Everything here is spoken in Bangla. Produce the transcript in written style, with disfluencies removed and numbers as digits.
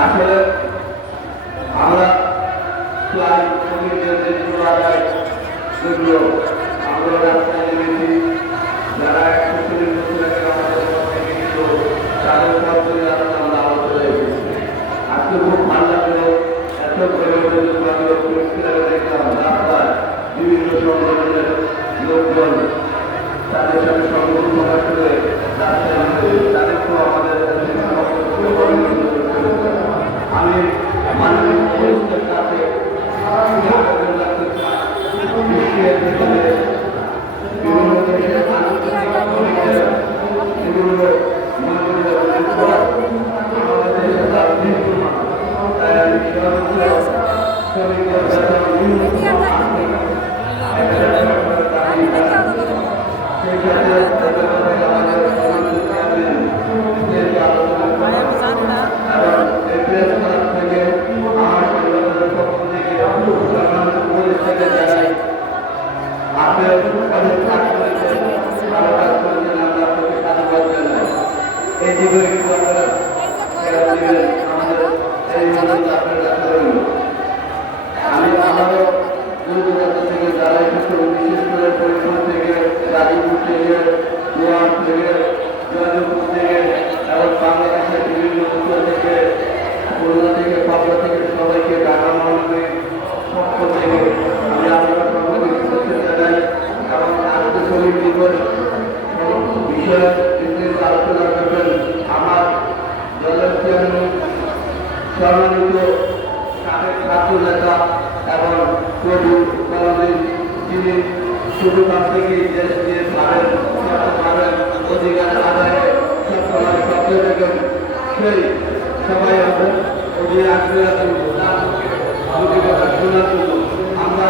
আসলে আমরা প্রায় শ্রমিকদের যে চূড়ায় যেগুলো আমরা রাস্তায় নেমেছি, যারা 140 বছর আগে আমাদের মধ্যে কিন্তু তাদের সরাসরি রাস্তা আমরা আলোচনা এসেছি। আজকে খুব ভালো লাগলো, এত পরিষ্কার দেখলাম রাস্তায় বিভিন্ন সংগঠনের লোকজন তাদের সাথে সংগঠন প্রকাশ করে তাদেরকেও আমাদের আমি মানবিক পরিস্থিতির কাছে বিভিন্ন দেশের আমি আমারও দূরদূরান্ত থেকে যারা এসেছে বিশেষ করে পরিবার থেকে গাজীপুর থেকে গোয়া থেকে জয়পুর থেকে এবং বাংলাদেশের বিভিন্ন অঞ্চল থেকে খুলনা থেকে পাবনা থেকে সবাইকে ঢাকা মহানগরীর পক্ষ থেকে আমি আপনার সঙ্গে জানাই এবং আজকে শ্রমিক দিবস বিষয়ে আলোচনা করবেন আমার দলের চেয়ারম্যান সম্মানিত সাবেক ছাত্র নেতা এবং প্রভু কলেজ যিনি শুরুকাল থেকে দেশ দিয়ে ভাবেন অধিকার আদায়ে সবসময় শব্দ দেখেন সেই সবাই আমাদের আসলে কথা শোনার জন্য আমরা